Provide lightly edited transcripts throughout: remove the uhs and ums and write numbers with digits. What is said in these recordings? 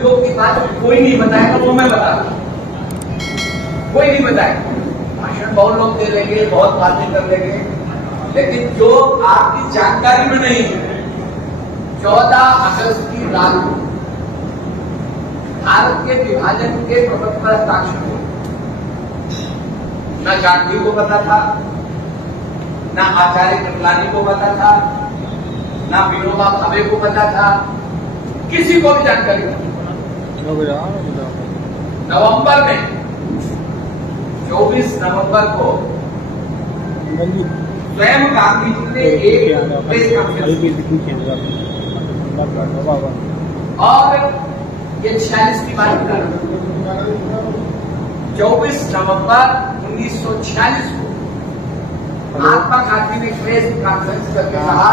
उपयोग की बात कोई नहीं बताएगा, वो मैं बता रहा हूं, कोई नहीं बताएगा। भाषण बहुत लोग दे लेंगे, बहुत बातें कर लेंगे, लेकिन जो आपकी जानकारी में नहीं है, 14 अगस्त की रात को भारत के विभाजन के प्रपत्र पर हस्ताक्षर हुए। न गांधी को पता था, न आचार्य कृपलानी को पता था, न विनोबा भावे को पता था, किसी को भी जानकारी नहीं। नवंबर में 24 नवंबर को स्वयं गांधी जी ने एक प्रेस कॉन्फ्रेंस और ये 46 की बात कर रहा हूं। 24 नवंबर 1946 को महात्मा गांधी ने प्रेस कॉन्फ्रेंस करके कहा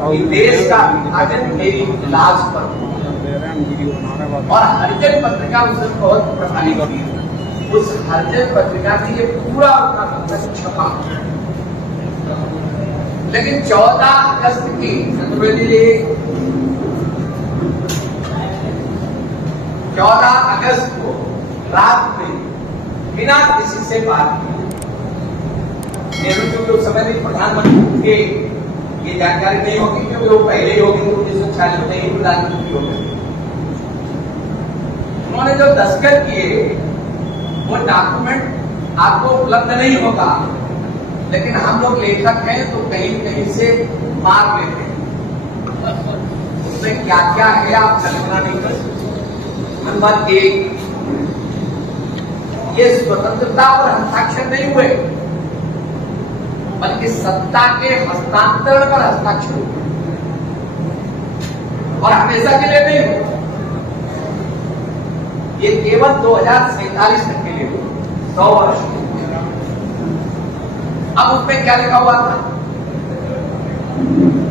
कि देश का विभाजन मेरी इलाज पर और हरिजन पत्रिका उसे बहुत प्रभावित हुई। उस हरिजन पत्रिका से ये पूरा उनका मतलब छपा। लेकिन 14 अगस्त की 14 अगस्त को रात में बिना किसी से बात किए, नेहरू जी उस समय भी प्रधानमंत्री थे, ये जानकारी नहीं होगी क्योंकि वो पहले ही होगी, 1946 में ही प्रधानमंत्री हो गए। उन्होंने जो दस्तखत किए वो डॉक्यूमेंट आपको उपलब्ध नहीं होगा, लेकिन हम लोग लेखक हैं तो कहीं कहीं से मार लेते हैं। उसमें क्या क्या है आप कल्पना नहीं कर सकते। नंबर 1, ये स्वतंत्रता पर हस्ताक्षर नहीं हुए, बल्कि सत्ता के हस्तांतरण पर हस्ताक्षर हुए, और हमेशा के लिए नहीं हुए। ये केवल 2047 तक के लिए हुए, 100 वर्ष। अब उसमें क्या लिखा हुआ था?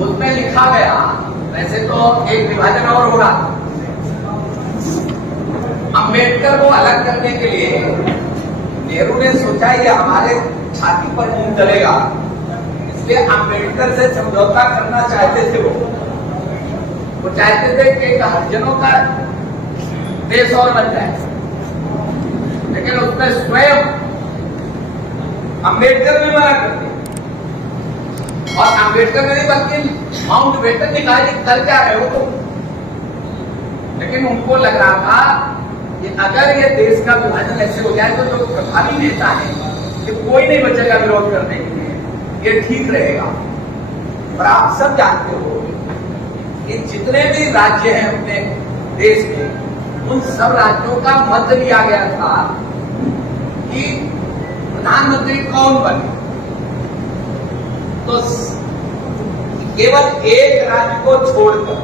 उसमें लिखा गया, वैसे तो एक विभाजन और हो रहा, अंबेडकर को अलग करने के लिए नेहरू ने सोचा ये हमारे छाती पर खून चलेगा, इसलिए अंबेडकर से समझौता करना चाहते थे। वो चाहते थे कि हरिजनों का देश और बन जाए, लेकिन उसमें स्वयं अंबेडकर ने मना कर दिया। और अंबेडकर ने नहीं बल्कि माउंट बेटन ने कहा कि कर क्या रहे हो तुम। लेकिन उनको लग रहा था कि अगर ये देश का विभाजन ऐसे हो जाए तो जो प्रभावी नेता है कि कोई नहीं बचेगा विरोध करने के लिए, ये ठीक रहेगा। और आप सब जानते हो कि जितने भी राज्य हैं अपने देश में, उन सब राज्यों का मत लिया गया था कि प्रधानमंत्री कौन बने। तो केवल एक राज्य को छोड़कर,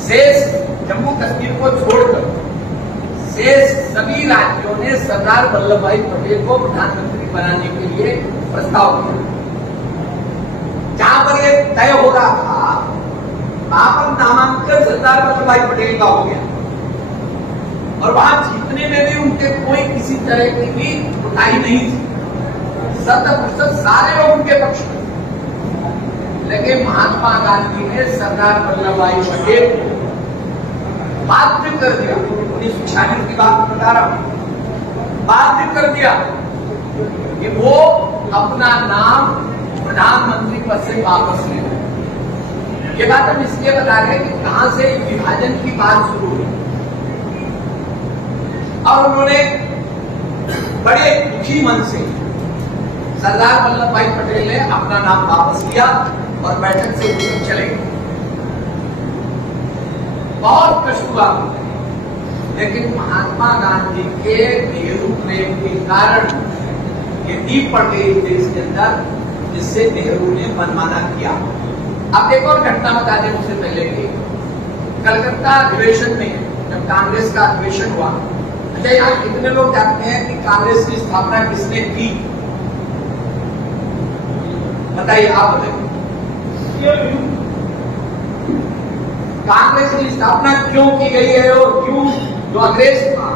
शेष जम्मू कश्मीर को छोड़कर शेष सभी राज्यों ने सरदार वल्लभ भाई पटेल को प्रधानमंत्री बनाने के लिए प्रस्ताव किया। जहां पर यह तय हो रहा था, वहां पर नामांकन सरदार वल्लभ भाई पटेल का हो गया, और वहां जीतने में भी उनके कोई किसी तरह की भी उठाई नहीं थी। 100% सारे लोग उनके पक्ष में। लेकिन महात्मा गांधी ने सरदार वल्लभ भाई पटेल को बाध्य कर दिया। 1946 की बात बता रहा हूं, बाध्य कर दिया कि वो अपना नाम प्रधानमंत्री पद से वापस ले। ये बात हम इसलिए बता रहे हैं कि कहां से विभाजन की बात शुरू हुई। और उन्होंने बड़े दुखी मन से सरदार वल्लभ भाई पटेल ने अपना नाम वापस लिया और बैठक से उठकर चले गए। बहुत कष्ट हुआ, लेकिन महात्मा गांधी के नेहरू प्रेम के कारण ये नींव पड़ गई देश के अंदर, जिससे नेहरू ने मनमाना किया। अब एक और घटना बता दें उससे पहले कि कलकत्ता अधिवेशन में जब कांग्रेस का अधिवेशन हुआ, अच्छा यहाँ कितने लोग जानते हैं कि कांग्रेस की स्थापना किसने की? बताइए, आप बताइए। कांग्रेस की स्थापना क्यों की गई है और क्यों जो अंग्रेज था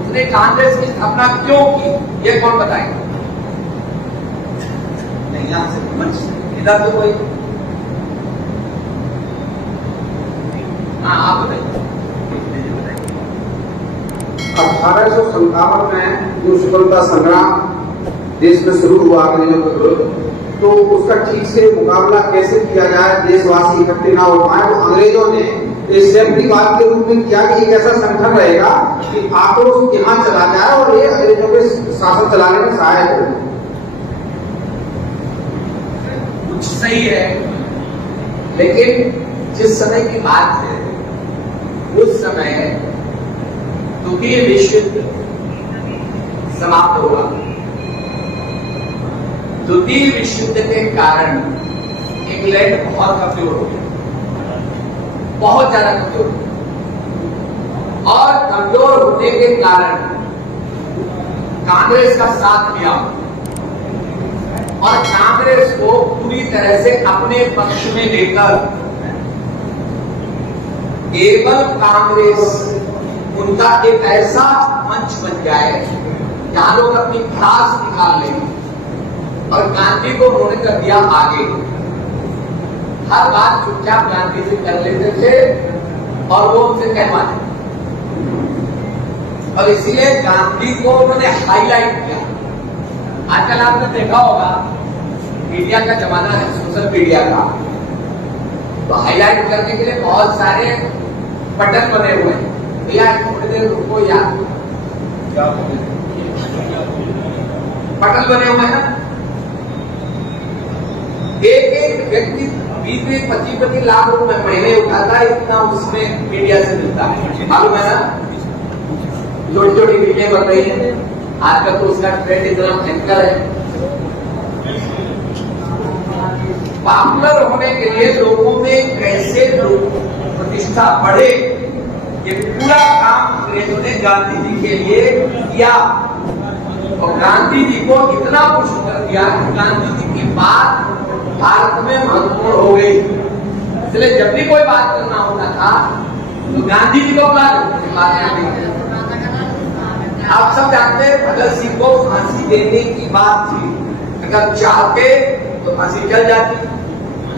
उसने कांग्रेस की स्थापना क्यों की, ये कौन बताएगा? नहीं, यहां से मंच इधर तो कोई हाँ आप बताइए। 1857 में जो स्वतंत्रता संग्राम देश में शुरू हुआ अंग्रेजों के विरुद्ध, तो उसका ठीक से मुकाबला कैसे किया जाए, देशवासी इकट्ठे ना हो पाए, तो अंग्रेजों ने एक सेफ्टीवाद के रूप में किया कि एक ऐसा संगठन रहेगा कि आक्रोश यहाँ चला जाए और ये अंग्रेजों के शासन चलाने में सहायक हो। कुछ सही है, लेकिन जिस समय की बात है उस समय द्वितीय विश्व युद्ध समाप्त हुआ। द्वितीय विश्व युद्ध के कारण इंग्लैंड बहुत कमजोर हो गया, बहुत ज्यादा कमजोर हो गया, और कमजोर होने के कारण कांग्रेस का साथ दिया और कांग्रेस को पूरी तरह से अपने पक्ष में लेकर केवल कांग्रेस उनका एक ऐसा मंच बन जाए जहां लोग अपनी भड़ास निकाल लें, और गांधी को उन्होंने कर दिया आगे। हर बात चुपचाप गांधी जी कर लेते थे और वो उनसे कहवाते, और इसीलिए गांधी को उन्होंने हाईलाइट किया। आजकल आपने देखा होगा मीडिया का जमाना है, सोशल मीडिया का, तो हाईलाइट करने के लिए बहुत सारे बटन बने हुए हैं। भैया थोड़ी देर रुको यार, बटन बने हुए हैं। एक एक व्यक्ति 20-25 लाख रुपए महीने उठाता है, इतना उसमें मीडिया से मिलता है, मालूम है ना। छोटी छोटी वीडियो बन रही है आजकल, तो उसका ट्रेंड इतना भयंकर है। पॉपुलर होने के लिए लोगों में कैसे प्रतिष्ठा बढ़े, ये पूरा काम अंग्रेजों ने गांधी जी के लिए किया, और गांधी जी को इतना पुश कर दिया कि गांधी जी की बात भारत में महत्वपूर्ण हो गई। इसलिए जब भी कोई बात करना होता था तो गांधी जी को बुला लेते। आप सब जानते हैं भगत सिंह को फांसी देने की बात थी, अगर चाहते तो फांसी चल जाती,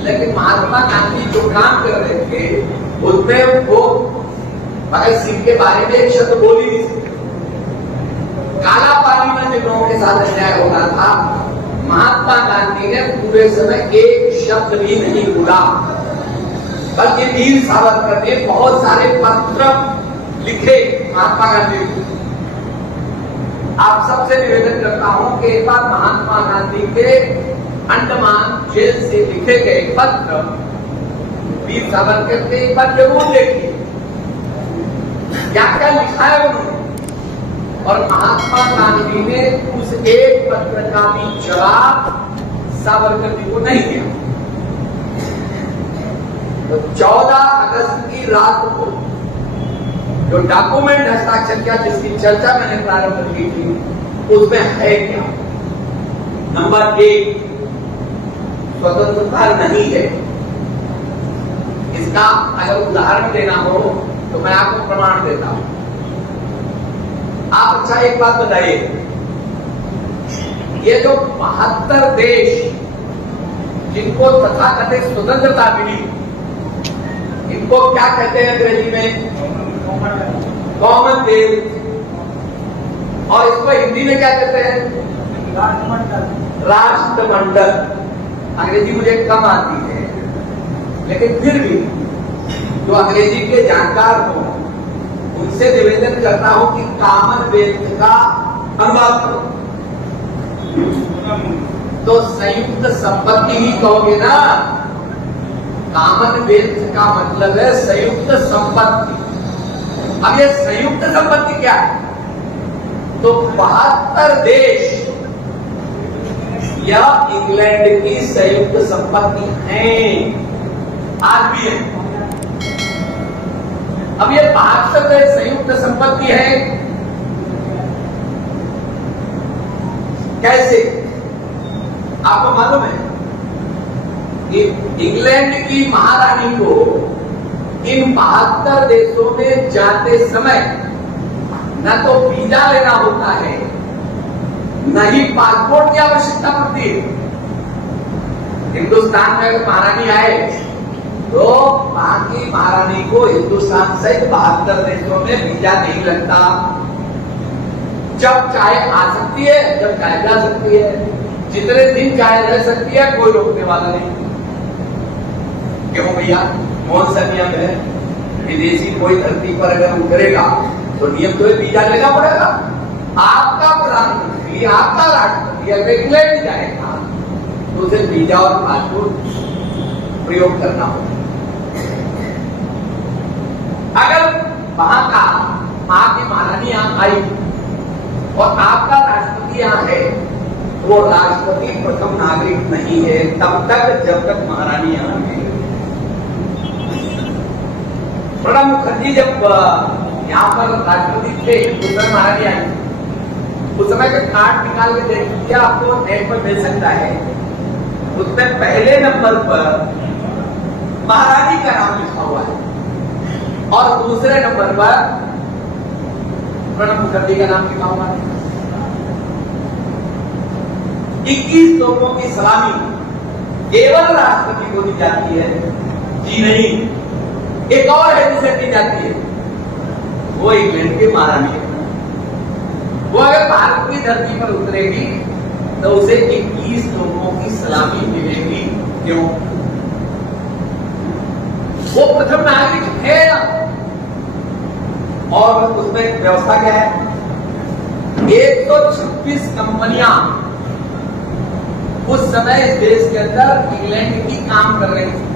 लेकिन महात्मा गांधी जो काम कर रहे थे उसमें वो भगत सिंह के बारे में एक शब्द बोल ही नहीं सकते। काला पानी में जिन लोगों के साथ अन्याय हो रहा था, महात्मा गांधी ने पूरे समय एक शब्द भी नहीं बोला, बल्कि वीर सावरकर ने बहुत सारे पत्र लिखे महात्मा गांधी को। आप सबसे निवेदन करता हूं कि एक बार महात्मा गांधी के अंडमान जेल से लिखे गए पत्र वीर सावरकर के एक बार जरूर देखिए, क्या क्या लिखा है उन्होंने। और महात्मा गांधी ने उस एक पत्र का भी जवाब सावरकर जी को नहीं दिया। तो 14 अगस्त की रात को जो डॉक्यूमेंट हस्ताक्षर किया, जिसकी चर्चा मैंने प्रारंभ की थी, उसमें है क्या? नंबर 1, स्वतंत्रता नहीं है। इसका अगर उदाहरण देना हो तो मैं आपको प्रमाण देता हूं। आप अच्छा एक बात बताइए, ये जो 72 देश जिनको तथाकथित स्वतंत्रता मिली, इनको क्या कहते हैं अंग्रेजी में? कॉमनवेल्थ। और इसको हिंदी में क्या कहते हैं? राष्ट्रमंडल। अंग्रेजी मुझे कम आती है, लेकिन फिर भी जो अंग्रेजी के जानकार हो उनसे निवेदन करता हूं कि कॉमनवेल्थ का अनुवाद करो, तो संयुक्त संपत्ति ही कहोगे ना। कॉमनवेल्थ का मतलब है संयुक्त संपत्ति। अब ये संयुक्त संपत्ति क्या है? तो 72 देश या इंग्लैंड की संयुक्त संपत्ति है, आज भी है। अब ये 72 देश संयुक्त संपत्ति है कैसे? आपको मालूम है कि इंग्लैंड की महारानी को इन 72 देशों में जाते समय न तो वीजा लेना होता है, न ही पासपोर्ट की आवश्यकता पड़ती है। हिंदुस्तान में अगर महारानी आए तो वहां की महारानी को हिंदुस्तान सहित 72 देशों में वीजा नहीं लगता। जब चाहे आ सकती है, जब चाहे जा सकती है, जितने दिन चाहे रह सकती है, कोई रोकने वाला नहीं। क्यों भैया? कौन सा नियम है? विदेशी कोई धरती पर अगर उतरेगा तो नियम तो वीजा लेना पड़ेगा। आपका प्रधानमंत्री, आपका राष्ट्रपति अगर इंग्लैंड जाएगा तो उसे वीजा और पासपोर्ट प्रयोग करना होगा। अगर वहां की महारानी यहां आई और आपका राष्ट्रपति यहाँ है, वो राष्ट्रपति प्रथम नागरिक नहीं है तब तक जब तक महारानी यहाँ है। प्रणब मुखर्जी जब यहाँ पर राष्ट्रपति थे, उस समय महारानी आई, उस समय का कार्ड निकाल के देख लीजिए, आपको नेट पर मिल सकता है। उसमें पहले नंबर पर महारानी का नाम लिखा हुआ है और दूसरे नंबर पर प्रणब मुखर्जी का नाम लिखा हुआ है। 21 लोगों की सलामी केवल राष्ट्रपति को दी जाती है। जी नहीं, एक और है जिसे दी जाती है, वो इंग्लैंड की महारानी है। वो अगर भारत की धरती पर उतरेगी तो उसे 21 लोगों की सलामी मिलेगी। क्यों? वो प्रथम नागरिक है। और उसमें व्यवस्था क्या है? 126 कंपनियां उस समय इस देश के अंदर इंग्लैंड की काम कर रही थी।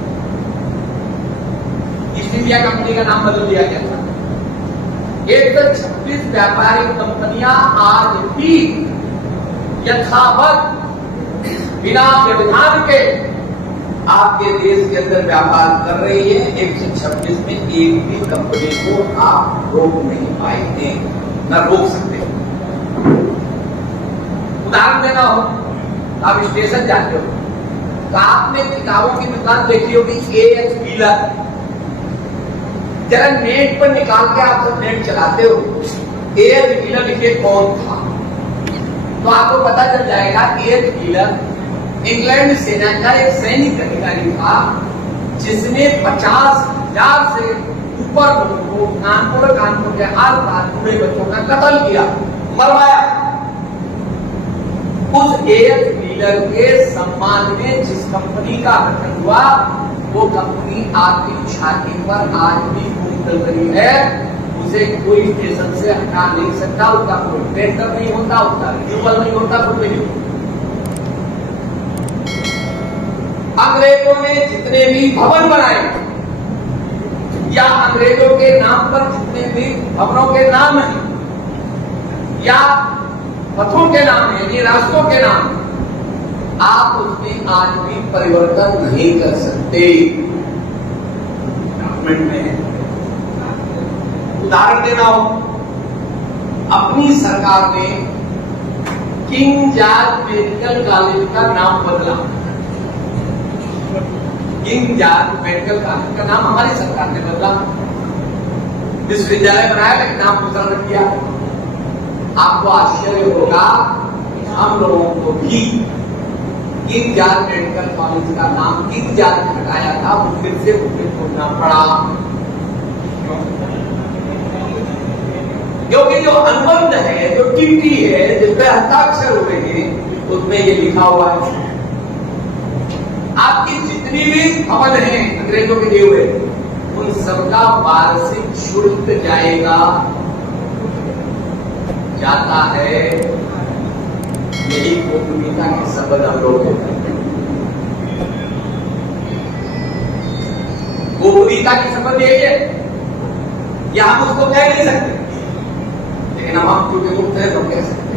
ईस्ट इंडिया कंपनी का नाम बदल दिया गया था। 126 व्यापारिक कंपनियां आज भी यथावत बिना व्यवधान के आपके देश के अंदर व्यापार कर रही है। 126 में एक भी कंपनी को आप रोक नहीं पाएंगे, न रोक सकते। उदाहरण देना हो, आप स्टेशन जाते हो तो आपने किताबों की दुकान देखी होगी, A.H. व्हीलर। जरा नेट पर निकाल के आप सब नेट चलाते हो, A.H. व्हीलर लिखे कौन था, तो आपको पता चल जाएगा A.H. व्हीलर इंग्लैंड सेना का एक सैनिक अधिकारी था, जिसने 50,000 से ऊपर लोगों को कानपुर के आर पार पूरे बच्चों का कत्ल किया, मरवाया। उस A.H. व्हीलर के सम्मान में जिस कंपनी का गठन हुआ, वो कंपनी आपकी छाती पर आज भी घूम रही है। उसे कोई स्टेशन से हटा नहीं सकता, उसका कोई टेंडर नहीं होता, उसका रिन्यूअल नहीं होता, कुछ नहीं होता। अंग्रेजों ने जितने भी भवन बनाए या अंग्रेजों के नाम पर जितने भी भवनों के नाम हैं या पथों के नाम है, ये रास्तों के नाम, आप उसमें आज भी परिवर्तन नहीं कर सकते। गवर्नमेंट में उदाहरण देना हो, अपनी सरकार ने किंग जॉर्ज मेडिकल कॉलेज का नाम बदला। किंग जॉर्ज मेडिकल कॉलेज का नाम हमारी सरकार ने बदला। विश्वविद्यालय बनाया लेकिन नाम दूसरा रख दिया। आपको आश्चर्य होगा, हम लोगों को भी किंग जॉर्ज मेडिकल कॉलेज का नाम किंग जॉर्ज हटाया था, वो फिर से उसे खोलना पड़ा। क्योंकि जो अनुबंध है, जो टीटी है, जिसपे हस्ताक्षर हुए हैं, उसमें ये लिखा हुआ है आपकी जितनी भी भवन है अंग्रेजों के दिए हुए, उन सबका वार्षिक शुल्क जाएगा, जाता है। यही गोपनीयता की शपथ हम लोग गोपनीयता की शपथ यही है, या हम उसको कह नहीं सकते, लेकिन हम चूंकि मुक्त है तो कह सकते।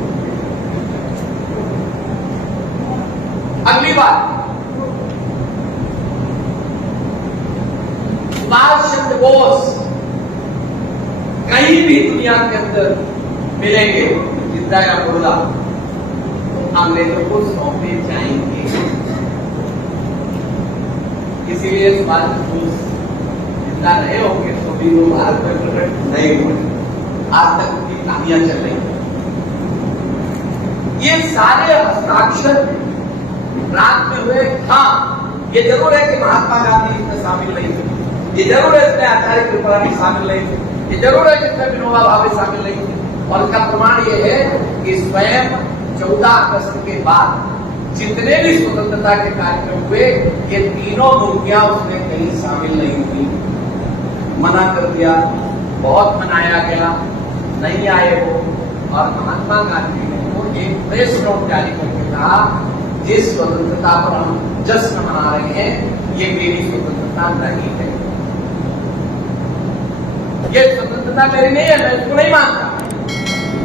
अगली बात, सुभाष चंद्र बोस कहीं भी दुनिया के अंदर मिलेंगे, जिंदा या मुर्दा, अंग्रेजों को सौंपे जाएंगे। इसीलिए सुभाष चंद्र बोस जिंदा रहे होंगे तो भी वो भारत में प्रकट नहीं हुए। आज तक उनकी कहानियां चल रही हैं। ये सारे हस्ताक्षर रात में हुए। हाँ, ये जरूर है कि महात्मा गांधी इसमें शामिल नहीं थे, ये जरूर है इसमें आचार्य कृपलानी शामिल नहीं थे, ये जरूर है कि इसमें विनोबा भावे शामिल नहीं थे। और इसका प्रमाण ये है कि स्वयं 14 अगस्त के बाद जितने भी स्वतंत्रता के कार्यक्रम हुए, ये तीनों मूर्तियां उसमें कहीं शामिल नहीं हुई। मना कर दिया, बहुत मनाया गया, नहीं आए वो। और महात्मा गांधी ने वो एक प्रेस नोट जारी करके कहा, जिस स्वतंत्रता पर हम जश्न मना रहे हैं, ये मेरी स्वतंत्रता नहीं है, ये स्वतंत्रता मेरी नहीं है, मैं इसको नहीं मानता।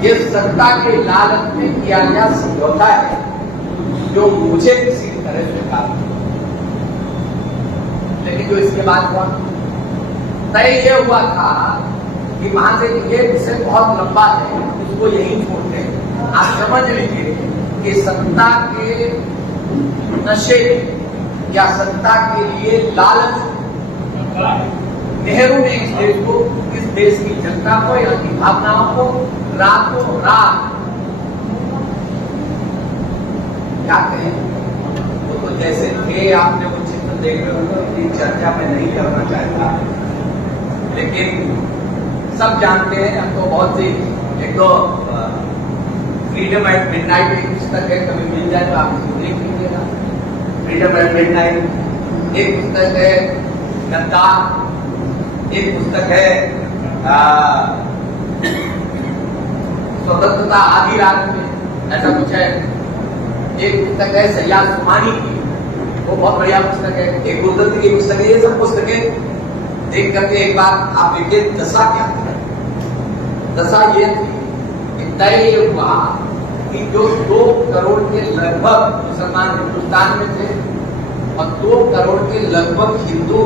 ये सत्ता के लालच में किया गया समझौता है जो मुझे किसी तरह स्वीकार नहीं। लेकिन जो इसके बाद हुआ, तय ये हुआ था कि वहां से ये विषय बहुत लंबा है, उसको यही छोड़ते हैं। आप समझ लीजिए कि सत्ता के नशे या सत्ता के लिए लालच नेहरू ने इस देश को, इस देश की जनता को या की भावनाओं को रातों रात, क्या कहें, वो तो जैसे थे, आपने वो चित्र देख रहे हो, इतनी चर्चा में नहीं करना चाहता, लेकिन सब जानते हैं। हम तो बहुत सी, एक तो फ्रीडम एट मिडनाइट एक पुस्तक है, कभी मिल जाए तो आप इसको देख लीजिएगा, फ्रीडम एट मिडनाइट। एक पुस्तक है गद्दार, एक पुस्तक है स्वतंत्रता आधी रात में, ऐसा कुछ है। एक पुस्तक है सैयाद सुमानी की, वो बहुत बढ़िया पुस्तक है। एक गुरदत्त की पुस्तक है। ये सब पुस्तकें देख करके एक बात आप देखिए, दशा क्या थी। दशा ये थी कि तय हुआ कि जो 2 करोड़ के लगभग मुसलमान हिंदुस्तान में थे और 2 करोड़ के लगभग हिंदू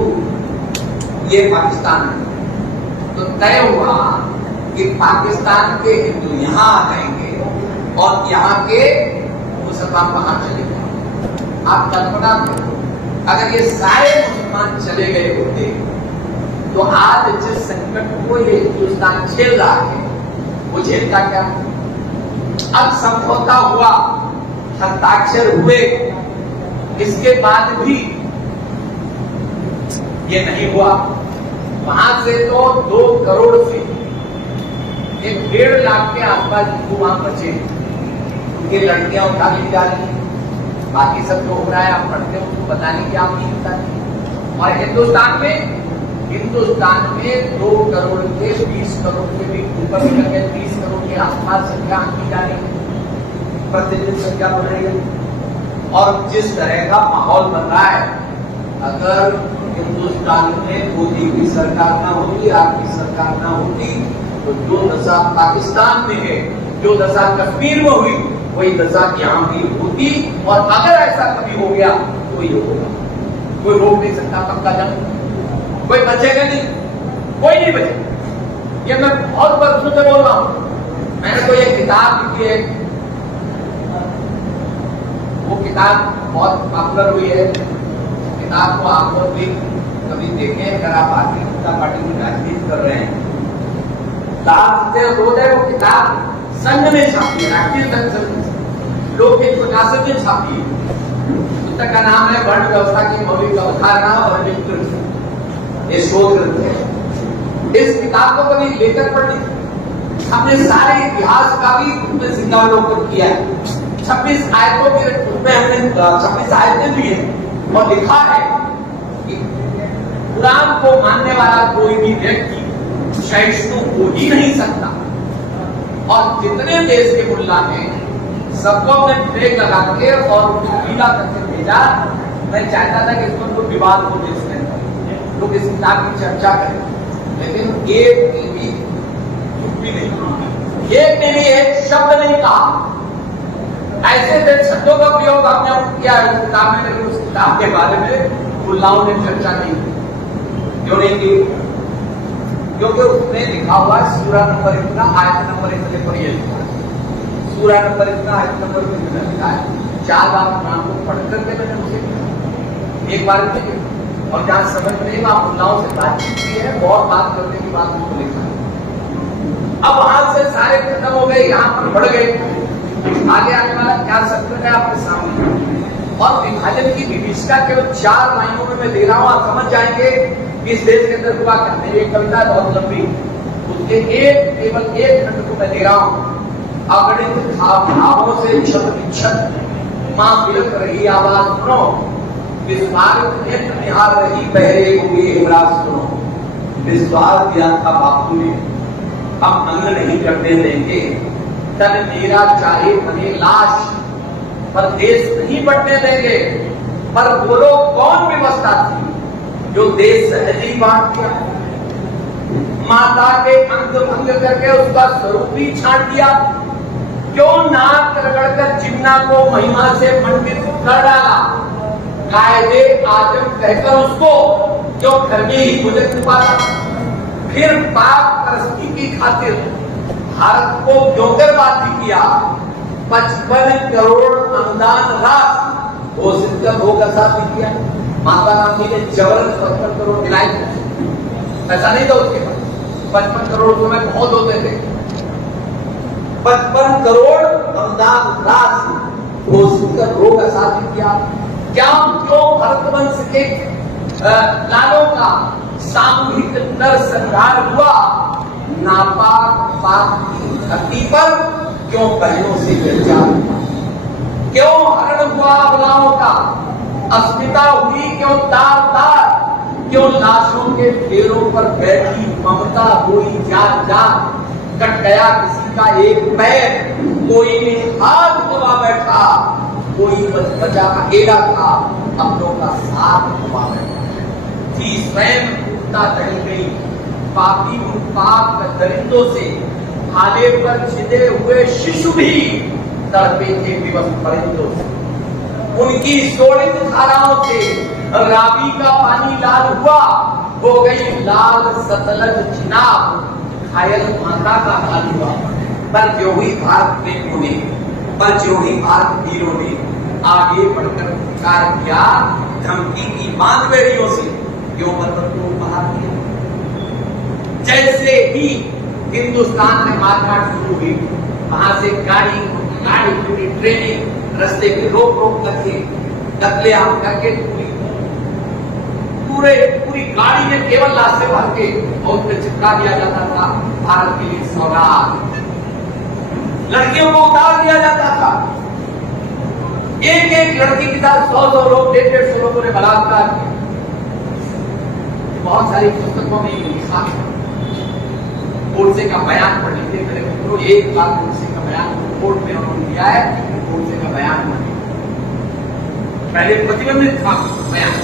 ये पाकिस्तान में, तो तय हुआ कि पाकिस्तान के हिंदू यहाँ आ जाएंगे और यहाँ के मुसलमान वहां चले गए। आप कल्पना करो, अगर ये सारे मुसलमान चले गए होते तो आज जिस संकट को ये हिंदुस्तान झेल रहा है, वो झेलता क्या? अब समझौता हुआ, हस्ताक्षर हुए, इसके बाद भी ये नहीं हुआ। वहां से तो 2 करोड़ से 1.5 लाख के आसपास हिंदू वहां बचे, उनकी लड़कियां उठा ली जा रही, बाकी सब जो हो रहा है आप पढ़ते हो, उसको बताने की आवश्यकता नहीं। और हिंदुस्तान में 2 करोड़ के 20 करोड़ के भी ऊपर निकल गए, 30 करोड़ के आसपास संख्या आंकी जा रही है, प्रतिदिन संख्या बढ़ रही है। और जिस तरह का माहौल बन रहा है, अगर हिंदुस्तान में मोदी की सरकार ना होती, आपकी सरकार ना होती, तो जो दशा पाकिस्तान में है, जो दशा कश्मीर में हुई, वही दशा यहाँ भी होती। और अगर ऐसा कभी हो गया तो ये होगा, कोई रोक नहीं सकता। पक्का जंग, कोई बचेगा नहीं, कोई नहीं बचेगा। ये मैं बहुत वर्षों से बोल रहा हूं। मैंने तो ये किताब लिखी है, वो किताब बहुत पॉपुलर हुई है। किताब को आप लोग भी कभी देखें, अगर आप भारतीय जनता पार्टी की राजनीति कर रहे हैं। रोज है वो किताब संघ में छापी है, राष्ट्रीय संघ लोक हित प्रकाशन में छापी है। पुस्तक का नाम है वर्ण व्यवस्था की मौलिक अवधारणा और विस्तृत, ये शोध ग्रंथ है। इस किताब को कभी लेकर पढ़ी, हमने सारे इतिहास का भी उसमें सिंगालोकन किया है। 26 आयतों के उसमें हमने 26 आयतें दी है और लिखा है कि कुरान को मानने वाला कोई भी व्यक्ति सहिष्णु हो ही नहीं सकता। और जितने देश के मुल्ला हैं, सबको हमने ब्रेक लगा के और उनको पीला करके भेजा। मैं चाहता था कि इसमें कोई विवाद हो, देश में लोग इस किताब की चर्चा करें, लेकिन एक ने भी चुप्पी नहीं, एक ने भी एक शब्द नहीं कहा। ऐसे शब्दों का प्रयोग आपने किया है उस किताब में, लेकिन उस किताब के बारे में मुल्लाओं ने चर्चा नहीं की। क्यों नहीं की? क्योंकि उसमें लिखा हुआ सूरा नंबर इतना, आयत नंबर इतने पर यह लिखा है। सूरा नंबर इतना, आयत नंबर इतना लिखा है। 4 बार कुरान को पढ़ करके मैंने उसे एक बार नहीं, और जहां समझ नहीं, वहां मुल्लाओं से बातचीत की है, बहुत बात करने के बाद उसको लिखा है। अब वहां से सारे खत्म हो गए, यहाँ पर बढ़ गए। आगे आने वाला क्या संकट है आपके सामने। और विभाजन की विभीषिका केवल 4 लाइनों में मैं दे रहा हूं, आप समझ जाएंगे कि इस देश के अंदर हुआ क्या। मेरी एक कविता है बहुत लंबी, उसके केवल एक खंड को मैं दे रहा हूं। अगणित भावों से क्षत विक्षत मां बिलक रही आवाज सुनो, विस्फारित नेत्र निहार रही बहरे हुए हिमराज सुनो। विश्वास किया था बापू ने, हम अंग नहीं करने देंगे, तन मेरा चाहे बने लाश, पर देश नहीं बढ़ने देंगे। पर बोलो कौन व्यवस्था थी जो देश सहज ही बांट दिया? माता के अंग भंग करके उसका स्वरूप ही छाट दिया। क्यों नाक रगड़कर चिन्ना को महिमा से मंडित कर डाला? कायदे आजम कहकर उसको क्यों घर में ही गुजर पाला? फिर पाक परस्ती की खातिर भारत को क्यों बर्बाद किया? 55 करोड़ अनुदान राशि घोषित कर भोग आजादी किया। माता रानी ने जबरन 55 करोड़ दिलाए, ऐसा नहीं था उसके पास। 55 करोड़ तो में बहुत होते थे। 55 करोड़ अनुदान राशि घोषित कर भोग आजादी किया। क्या क्यों भरत वंश के लालों का सामूहिक नरसंहार हुआ? नापाक पाक की धरती पर क्यों बहनों से व्यभिचार हुआ? क्यों हरण हुआ अबलाओं का? अस्मिता हुई क्यों तार तार? क्यों लाशों के ढेरों पर बैठी ममता हुई जात जात? कट गया किसी का एक पैर, कोई ने हाथ दबा बैठा, कोई बचा अकेला था, अपनों का साथ दबा बैठा थी। स्वयं कुत्ता चढ़ गई पापी उन पाप दरिंदों से, भाले पर छिदे हुए शिशु भी तड़पे थे विवश परिंदों से। उनकी शोणित धाराओं से रावी का पानी लाल हुआ, हो गई लाल सतलज चिनाब, घायल माता का हाल हुआ। पर जो ही भारत में उन्हें, पर जो ही भारत वीरों ने आगे बढ़कर कार्य किया, धमकी की मानवेड़ियों से क्यों मतलब को बाहर किया? जैसे ही हिंदुस्तान में मारकाट शुरू हुई, वहां से गाड़ी पूरी ट्रेनें रास्ते पे रोक करके कत्लेआम करके पूरी गाड़ी में केवल लाशें भर के और उस पर चिपका दिया जाता था भारत के लिए सौगात। लड़कियों को उतार दिया जाता था। एक लड़की के साथ 100 लोग, 150 लोगों ने बलात्कार किया। बहुत सारी पुस्तकों में लिखा है। गोडसे का बयान पढ़ लीजिए मेरे मित्रों, एक बार गोडसे का बयान कोर्ट में उन्होंने दिया है। गोडसे का बयान पहले प्रतिबंधित था बयान,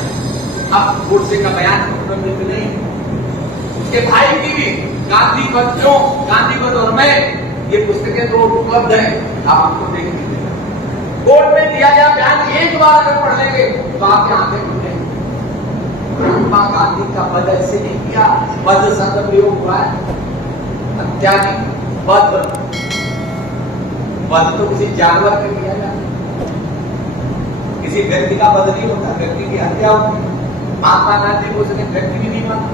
अब गोडसे का बयान प्रतिबंधित नहीं। उसके भाई की भी गांधी बच्चों, गांधी बद और मैं, ये पुस्तकें तो उपलब्ध है, आप आपको देख लीजिए। कोर्ट में दिया गया बयान एक बार अगर पढ़ लेंगे तो आपके आंखें खुलेंगे। महात्मा गांधी का वध ऐसे नहीं किया, वध शब्द प्रयोग हुआ है, हत्या नहीं, वध तो किसी जानवर का किया जाता, किसी व्यक्ति का वध नहीं होता, व्यक्ति की हत्या होती। महात्मा गांधी को उसने व्यक्ति भी नहीं माना।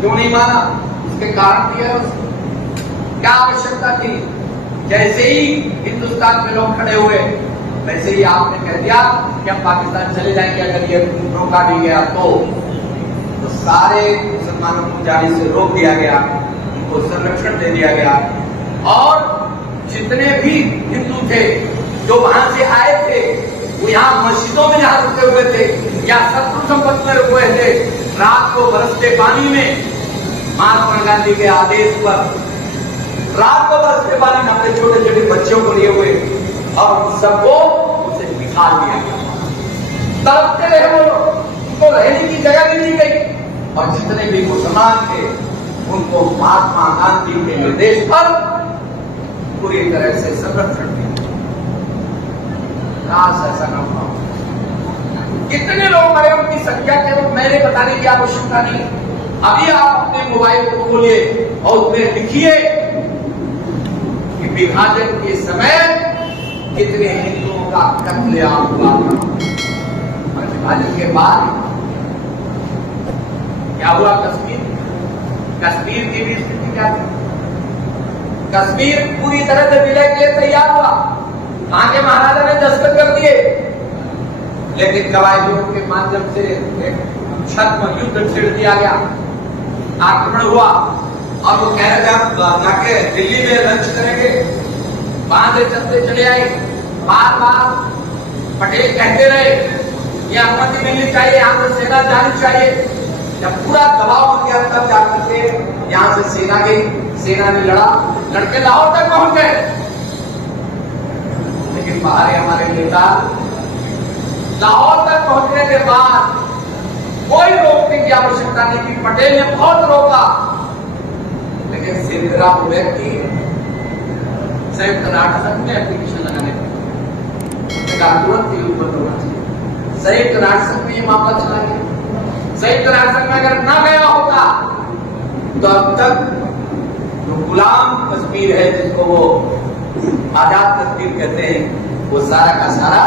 क्यों नहीं माना? उसके कारण दिया है उसको। क्या आवश्यकता थी? जैसे ही हिंदुस्तान में लोग खड़े हुए, वैसे ही आपने कह दिया कि हम पाकिस्तान चले जाएंगे अगर ये रोका नहीं गया तो सारे मुसलमानों को जाने से रोक दिया गया, उनको संरक्षण दे दिया गया। और जितने भी हिंदू थे जो वहां से आए थे, वो यहाँ मस्जिदों में जहां रुके हुए थे या शत्रु संपत्ति में रुके हुए थे, रात को बरसते पानी में महात्मा गांधी के आदेश पर रात को बरसते पानी में अपने छोटे छोटे बच्चों को लिए हुए और सबको उसे निकाल दिया गया। तड़पते रहे वो लोग, उनको रहने की जगह भी नहीं गई। और जितने भी मुसलमान थे उनको महात्मा गांधी के निर्देश पर पूरी तरह से संरक्षण दिया। काश ऐसा न हुआ। कितने लोग मरे उनकी संख्या केवल मैंने बताने की आवश्यकता नहीं। अभी आप अपने मोबाइल को खोलिए और उसमें लिखिए कि विभाजन के समय कितने हिंदुओं का कत्लेआम हुआ था। और विभाजन के बाद क्या हुआ? कश्मीर की भी स्थिति क्या थी? कश्मीर पूरी तरह से विलय के लिए तैयार हुआ। वहां के महाराजा ने दस्तखत कर दिए, लेकिन कवायदों के माध्यम से एक छद्म युद्ध छेड़ दिया गया, आक्रमण हुआ और वो कह रहे थे आप जाके दिल्ली में लंच करेंगे, वहां से चलते चले आए। बार बार पटेल कहते रहे ये अनुमति मिलनी चाहिए, यहाँ से सेना जानी चाहिए। जब पूरा दबाव हो गया तब जाकर के यहाँ से सेना गई, सेना ने लड़ा, लड़के लाहौर तक पहुंच गए। लेकिन बाहर हमारे नेता लाहौर तक पहुंचने के बाद कोई रोकने की आवश्यकता नहीं थी, पटेल ने बहुत रोका, लेकिन सिद्धराम व्यक्ति संयुक्त राष्ट्र संघ में एप्लीकेशन लगाने तुरंत ही ऊपर होना चाहिए। संयुक्त राष्ट्र संघ में ये मामला चला गया। संयुक्त राष्ट्र संघ में अगर ना गया होता तो अब तक जो गुलाम कश्मीर है, जिसको वो आजाद कश्मीर कहते हैं, वो सारा का सारा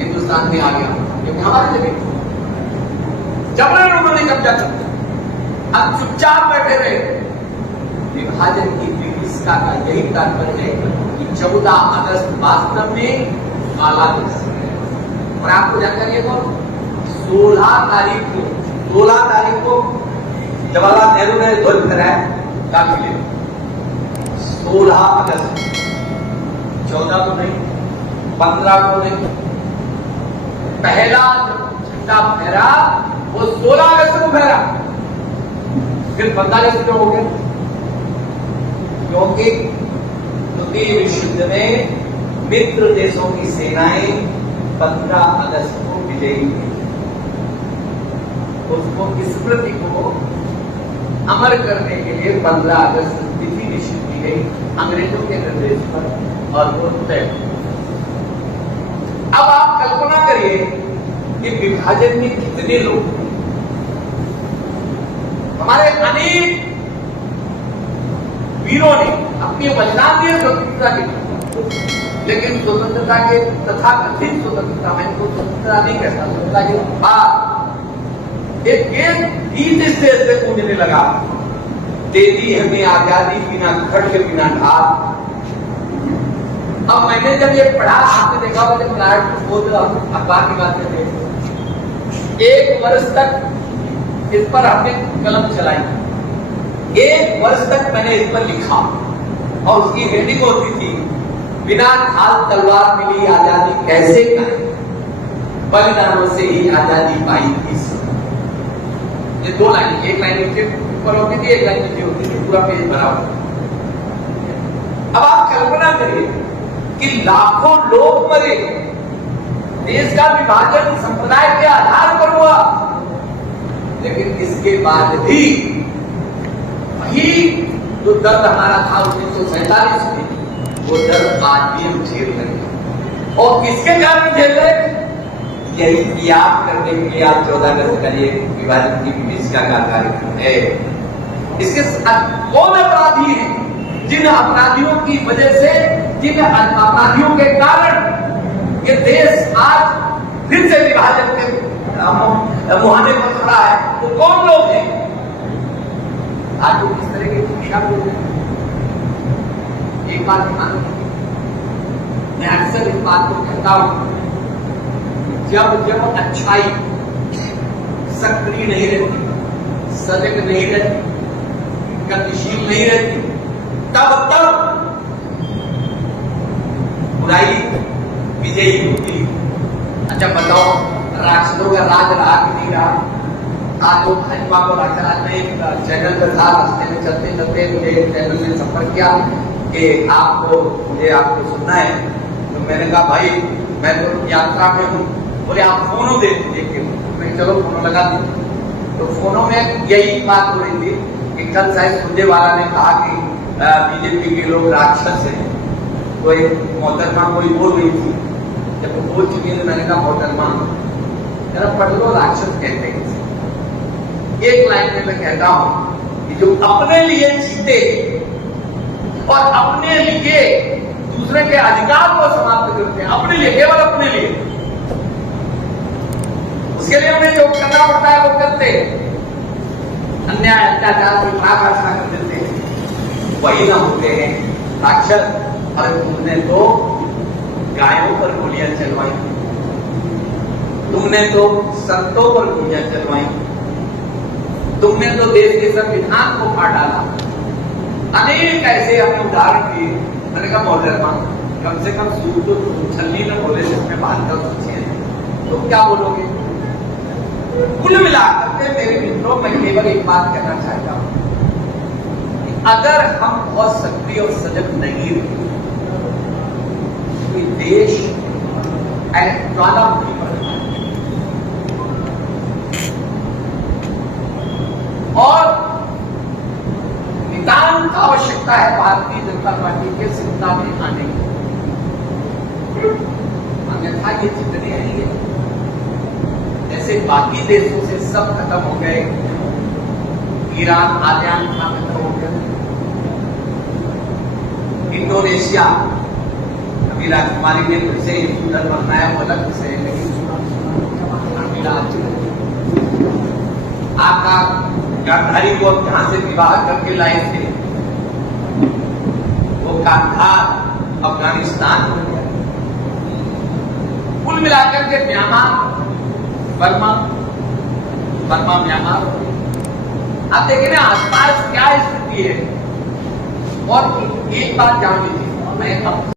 हिंदुस्तान में आ गया, क्योंकि हमारे जगह जबरन उन्होंने कब्जा कर दिया। अब चुपचाप बैठे रहे। विभाजन की ब्रिटिश का यही तात्पर्य है कि 14 अगस्त वास्तव में काला दिवस है। और आपको जानकारी है कौन, 16 तारीख को जवाहरलाल नेहरू ने ध्वज फहराया काफिले, 16 अगस्त, 14 को नहीं, 15 को नहीं। पहला झंडा फहरा वो 16 अगस्त को फहरा, फिर 15 अगस्त को हो गया, क्योंकि द्वितीय विश्व युद्ध में मित्र देशों की सेनाएं 15 अगस्त को विजयी हुई। उसको स्मृति को अमर करने के लिए 15 अगस्त तिथि निश्चित की गई अंग्रेजों के निर्देश पर, और वो तय। अब आप कल्पना करिए कि विभाजन में कितने लोग, हमारे अनेक वीरों ने अपनी बलिदान दिए स्वतंत्रता के लिए, लेकिन स्वतंत्रता के तथा कथित स्वतंत्रता, मैं इनको स्वतंत्रता नहीं कहता, स्वतंत्रता के बाद एक गीत इस देश से गूंजने लगा, दे दी हमें आजादी बिना खड्ग बिना ढाल। अब मैंने जब ये पढ़ा, आपने देखा होगा जब बोल अखबार निकालते थे, 1 वर्ष तक इस पर हमने कलम चलाई, 1 वर्ष तक मैंने इस पर लिखा, और उसकी हेडिंग होती थी, बिना ढाल तलवार मिली आजादी कैसे करें, बलिदानों से ही आजादी पाई थी। ये 2 लाइन, एक लाइन नीचे ऊपर होती थी, एक लाइन नीचे होती थी, पूरा पेज भरा हुआ। अब आप कल्पना करिए कि लाखों लोग मरे, देश का विभाजन संप्रदाय के आधार पर हुआ, लेकिन इसके बाद भी वही जो दर्द हमारा था 1947 में, वो दर्द आज भी हम झेल रहे हैं। और किसके कारण झेल रहे हैं? यही याद करने के लिए आप 14 अगस्त का ये विभाजन की विभीषिका का कार्यक्रम है। इसके कौन अपराधी हैं? जिन अपराधियों की वजह से, जिन अपराधियों के कारण ये देश आज फिर से विभाजन के मुहाने पर खड़ा है, वो कौन लोग हैं? आज लोग इस तरह की भूमिका बोलते हैं। एक बात ध्यान रखिए, मैं अक्सर इस बात को कहता हूं, जब अच्छाई सक्रिय नहीं रहती, सजग नहीं रहती, गतिशील नहीं रहती, तब बुराई विजयी होती। अच्छा बताओ, राक्षसों का राज रहा कि नहीं रहा? आज वो भाजपा को राज में एक चैनल पर था, रास्ते में चलते चलते मुझे चैनल ने संपर्क किया कि आपको सुनना है। तो मैंने कहा भाई मैं तो यात्रा में हूँ। बोले आप फोनो देखिए, मैं चलो फोनो लगा दी। तो फोनो में यही बात हो रही थी कि कल शायद सुरजेवाला ने कहा कि बीजेपी के लोग राक्षस हैं। तो एक मोहतरमा कोई बोल रही थी, जब वो बोल चुकी है मैंने कहा मोहतरमा जरा पढ़ लो, राक्षस कहते हैं। एक लाइन में मैं कहता हूं कि जो अपने लिए जीते और अपने लिए दूसरे के अधिकार को समाप्त करते हैं, अपने लिए, केवल अपने लिए, उसके लिए उन्हें जो करना पड़ता है वो करते हैं, अन्याय अत्याचार को पराकाष्ठा कर देते हैं, वही ना होते हैं राक्षस। और तुमने तो गायों पर गोलियां चलवाई, तुमने तो संतों पर गोलियां चलवाई, तुमने तो देश के संविधान को फाड़ डाला। अनेक ऐसे हमने उदाहरण दिए। मैंने कहा मोहतरमा, कम से कम सूद तो छलनी न बोले जिसमें बात कर सोचिए, तुम क्या बोलोगे? कुल मिलाकर के मेरे मित्रों, मैं केवल एक बात कहना चाहता हूं, अगर हम बहुत सक्रिय और सजग नहीं रहे तो देश ज्वालामुखी पर और नितांत आवश्यकता है भारतीय जनता पार्टी के सत्ता में आने की, अन्यथा ये जितने आएंगे जैसे बाकी देशों से सब खत्म हो गए, ईरान आलियान खत्म हो गया, इंडोनेशिया अभी राजकुमारी ने फिर से इंस्टीट्यूट बनाया, वो अलग विषय है, लेकिन आपका गांधारी को जहां से विवाह करके लाए थे वो गांधार अफगानिस्तान हो गया। कुल मिलाकर के म्यांमार बर्मा म्यांमार, आप देखिए ना आसपास क्या स्थिति है। और एक बात जान लीजिए, मैं अब